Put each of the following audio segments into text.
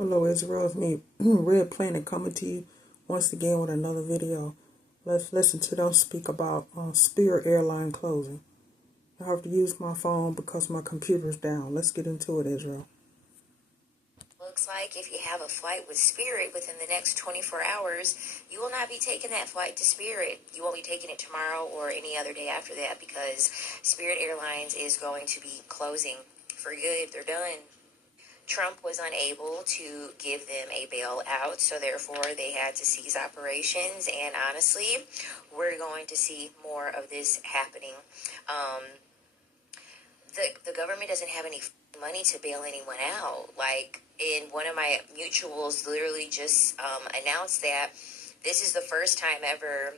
Hello Israel, it's me, Red Planet, coming to you once again with another video. Let's listen to them speak about Spirit Airline closing. I have to use my phone because my computer's down. Let's get into it, Israel. Looks like if you have a flight with Spirit within the next 24 hours, you will not be taking that flight to Spirit. You won't be taking it tomorrow or any other day after that because Spirit Airlines is going to be closing for good. They're done. Trump was unable to give them a bailout, so therefore they had to cease operations. And honestly, we're going to see more of this happening. The government doesn't have any money to bail anyone out. Like, in one of my mutuals literally just announced that this is the first time ever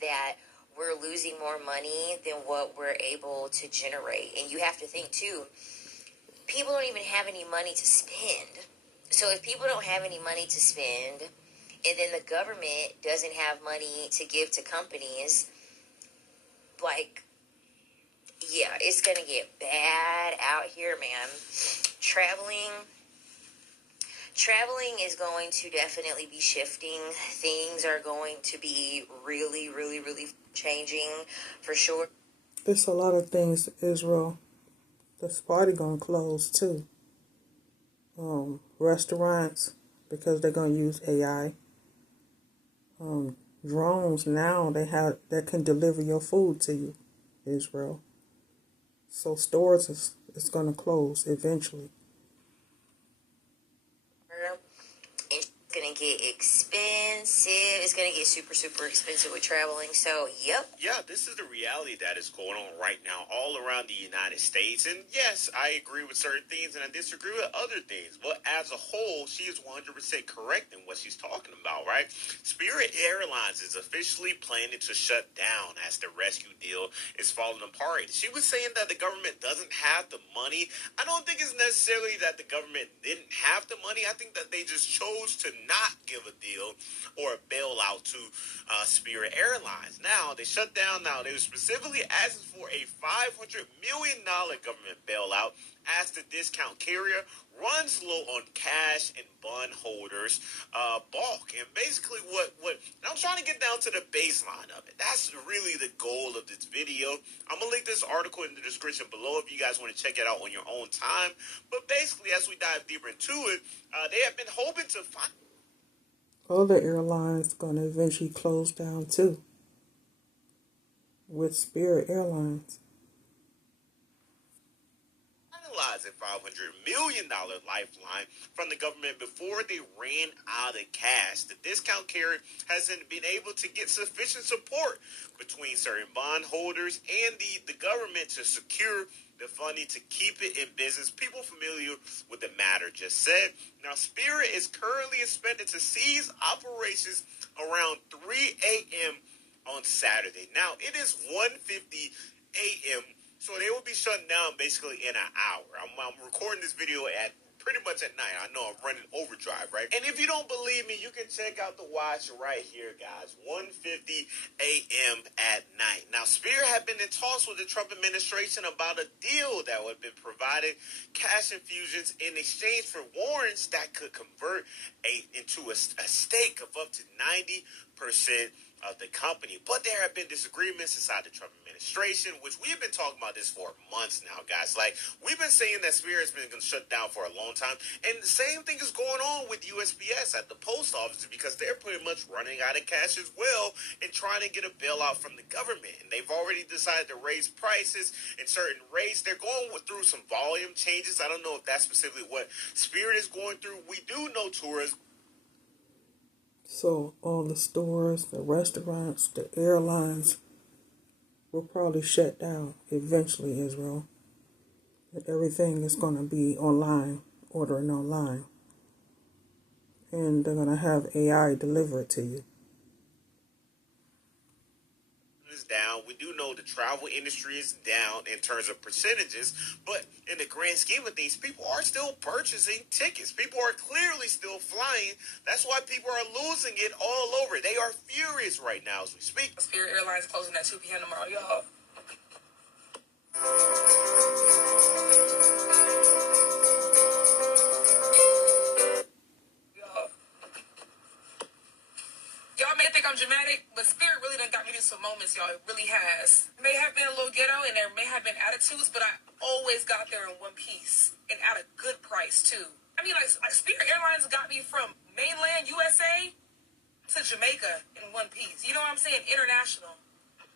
that we're losing more money than what we're able to generate. And you have to think too, people don't even have any money to spend. So if people don't have any money to spend, and then the government doesn't have money to give to companies, like, yeah, it's gonna get bad out here, man. Traveling is going to definitely be shifting. Things are going to be really, really, really changing for sure. There's a lot of things, Israel. This party gonna close too. Restaurants, because they're gonna use AI. Drones now that can deliver your food to you, Israel. So stores is gonna close eventually. It's gonna get expensive. It's gonna get super, super expensive with traveling. So, yep. Yeah, this is the reality that is going on right now all around the United States. And yes, I agree with certain things and I disagree with other things. But as a whole, she is 100% correct in what she's talking about, right? Spirit Airlines is officially planning to shut down as the rescue deal is falling apart. She was saying that the government doesn't have the money. I don't think it's necessarily that the government didn't have the money. I think that they just chose to not give a deal or a bailout to Spirit Airlines. Now, they shut down. Now, they were specifically asking for a $500 million government bailout as the discount carrier runs low on cash and bond holders balk. And basically what I'm trying to get down to the baseline of it. That's really the goal of this video. I'm going to link this article in the description below if you guys want to check it out on your own time. But basically, as we dive deeper into it, they have been hoping to find Other airlines gonna eventually close down too, with Spirit Airlines. finalize a $500 million lifeline from the government before they ran out of cash. The discount carrier hasn't been able to get sufficient support between certain bondholders and the government to secure the funding to keep it in business. People familiar with the matter just said. Now, Spirit is currently expected to cease operations around 3 a.m. on Saturday. Now, it is 1:50 a.m., so they will be shutting down basically in an hour. I'm recording this video at pretty much at night. I know I'm running overdrive, right? And if you don't believe me, you can check out the watch right here, guys. 1:50 a.m. at night. Now, Spirit had been in talks with the Trump administration about a deal that would have been provided cash infusions in exchange for warrants that could convert into a stake of up to 90% of the company. But there have been disagreements inside the Trump administration, which we've been talking about this for months now, guys. Like, we've been saying that Spirit's been shut down for a long time, and the same thing is going on with USPS at the post office because they're pretty much running out of cash as well and trying to get a bailout from the government. And they've already decided to raise prices in certain rates. They're going through some volume changes. I don't know if that's specifically what Spirit is going through. We do know tourism. So all the stores, the restaurants, the airlines will probably shut down eventually, Israel. And everything is going to be online, ordering online. And they're going to have AI deliver it to you. Down. We do know the travel industry is down in terms of percentages, but in the grand scheme of things, people are still purchasing tickets. People are clearly still flying. That's why people are losing it all over. They are furious right now as we speak. Spirit Airlines closing at 2 p.m. tomorrow, y'all. think I'm dramatic, but Spirit really done got me to some moments, y'all. It really has. It may have been a little ghetto, and there may have been attitudes, but I always got there in one piece, and at a good price, too. I mean, like Spirit Airlines got me from mainland USA to Jamaica in one piece. You know what I'm saying? International.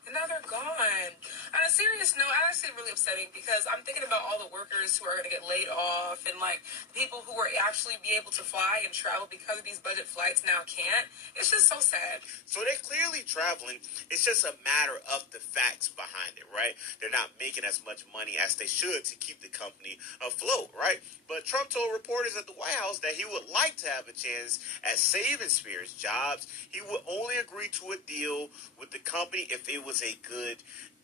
And now they're gone. On a serious note, I actually really upsetting because I'm thinking about all the workers who are going to get laid off and like people who are actually be able to fly and travel because of these budget flights now can't. It's just so sad. So they're clearly traveling. It's just a matter of the facts behind it, right? They're not making as much money as they should to keep the company afloat, right? But Trump told reporters at the White House that he would like to have a chance at saving Spirit's jobs. He would only agree to a deal with the company if it was a good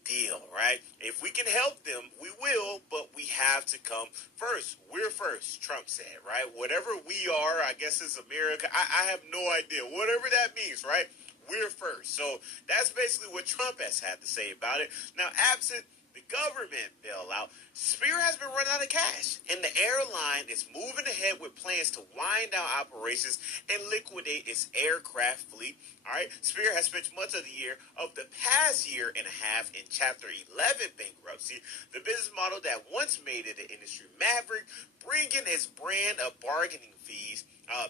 deal, right? If we can help them, we will, but we have to come first. We're first, Trump said, right? Whatever we are, I guess it's America. I have no idea. Whatever that means, right? We're first. So that's basically what Trump has had to say about it. Now, absent the government bailout, Spirit has been running out of cash, and the airline is moving ahead with plans to wind down operations and liquidate its aircraft fleet. All right, Spirit has spent much of the year of the past year and a half in Chapter 11 bankruptcy, the business model that once made it an industry maverick, bringing its brand of bargaining fees,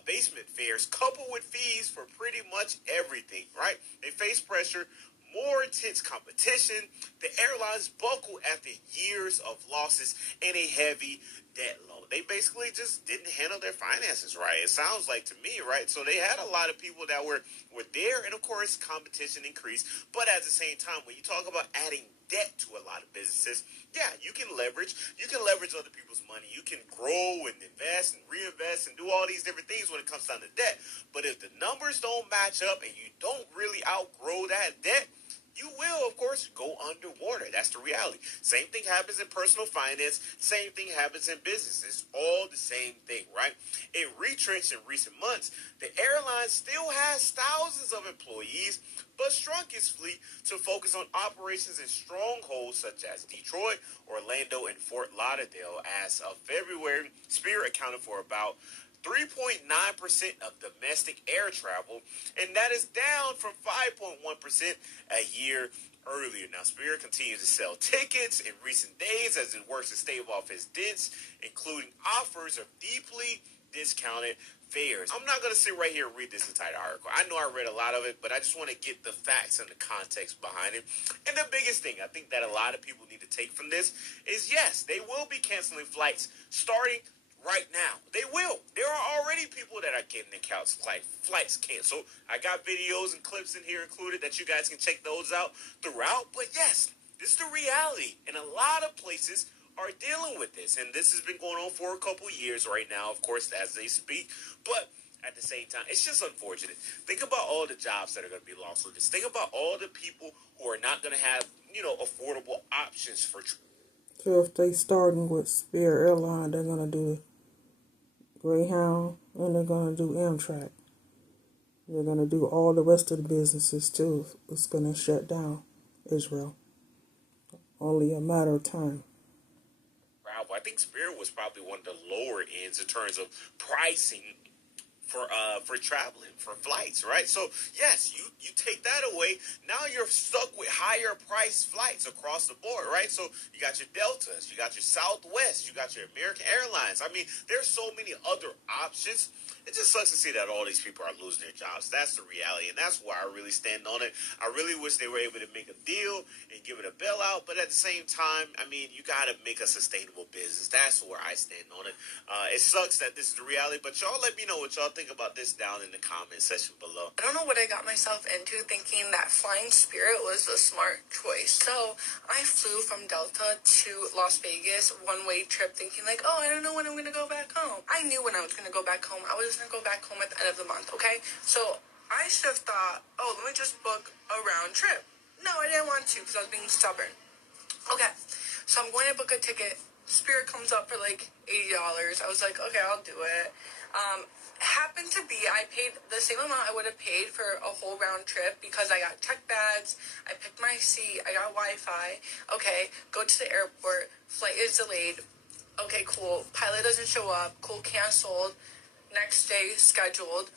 basement fares, coupled with fees for pretty much everything, right? They face pressure, more intense competition. The airlines buckled after years of losses and a heavy debt load. They basically just didn't handle their finances right. It sounds like to me, right? So they had a lot of people that were there, and of course, competition increased. But at the same time, when you talk about adding debt to a lot of businesses, yeah, you can leverage other people's money. You can grow and invest and reinvest and do all these different things when it comes down to debt. But if the numbers don't match up and you don't really outgrow that debt, you will, of course, go underwater. That's the reality. Same thing happens in personal finance. Same thing happens in business. It's all the same thing, right? It retrenched in recent months. The airline still has thousands of employees, but shrunk its fleet to focus on operations in strongholds such as Detroit, Orlando, and Fort Lauderdale. As of February, Spirit accounted for about 3.9% of domestic air travel, and that is down from 5.1% a year earlier. Now, Spirit continues to sell tickets in recent days as it works to stave off its dents, including offers of deeply discounted fares. I'm not going to sit right here and read this entire article. I know I read a lot of it, but I just want to get the facts and the context behind it. And the biggest thing I think that a lot of people need to take from this is, yes, they will be canceling flights starting right now. They will. There are already people that are getting their flights canceled. I got videos and clips in here included that you guys can check those out throughout. But yes, this is the reality. And a lot of places are dealing with this. And this has been going on for a couple years right now, of course, as they speak. But at the same time, it's just unfortunate. Think about all the jobs that are going to be lost with this. Think about all the people who are not going to have, affordable options for. So if they starting with Spirit Airline, they're going to do Greyhound, and they're going to do Amtrak. They're going to do all the rest of the businesses too. It's going to shut down Israel. Only a matter of time. Wow, I think Spirit was probably one of the lower ends in terms of pricing for traveling, for flights, right? So yes, you take that away, now you're stuck with higher priced flights across the board, right? So you got your Deltas, you got your Southwest, you got your American Airlines. I mean, there's so many other options. It just sucks to see that all these people are losing their jobs. That's the reality, and that's why I really stand on it. I really wish they were able to make a deal and give it a bailout, but at the same time, I mean, you got to make a sustainable business. That's where I stand on it. It sucks that this is the reality, but y'all let me know what y'all think about this down in the comment section below. I don't know what I got myself into thinking that flying Spirit was a smart choice. So I flew from Delta to Las Vegas, one-way trip, thinking like, oh, I don't know when I'm going to go back home. I knew when I was going to go back home. I was going to go back home at the end of the month, okay? So I should have thought, oh, let me just book a round trip. No, I didn't want to because I was being stubborn. Okay, so I'm going to book a ticket. Spirit comes up for like $80. I was like, okay, I'll do it. Happened to be, I paid the same amount I would have paid for a whole round trip because I got check bags, I picked my seat, I got Wi-Fi. Okay, go to the airport, flight is delayed. Okay, cool, pilot doesn't show up, cool, canceled. Next day, scheduled.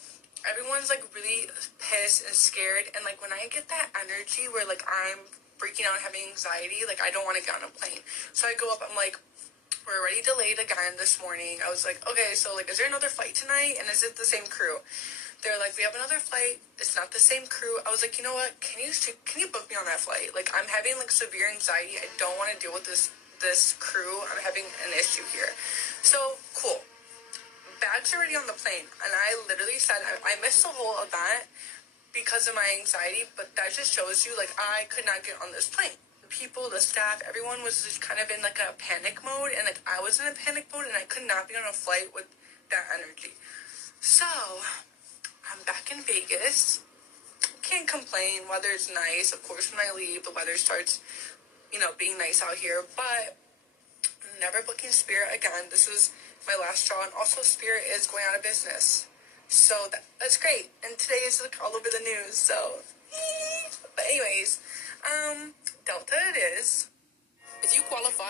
everyone's like really pissed and scared, and like when I get that energy where like I'm freaking out, having anxiety, like I don't want to get on a plane. So I go up, I'm like, we're already delayed again this morning. I was like, okay, so like, is there another flight tonight? And is it the same crew? They're like, we have another flight. It's not the same crew. I was like, you know what? Can you book me on that flight? Like, I'm having like severe anxiety. I don't want to deal with this crew. I'm having an issue here. So cool. Bags already on the plane, and I literally said I missed the whole event because of my anxiety. But that just shows you like I could not get on this plane. People, the staff, everyone was just kind of in like a panic mode, and like I was in a panic mode, and I could not be on a flight with that energy. So I'm back in Vegas. Can't complain. Weather's nice. Of course, when I leave, the weather starts, being nice out here. But never booking Spirit again. This is my last straw, and also Spirit is going out of business. So that's great. And today is like all over the news. So, but anyways, Delta it is. If you qualify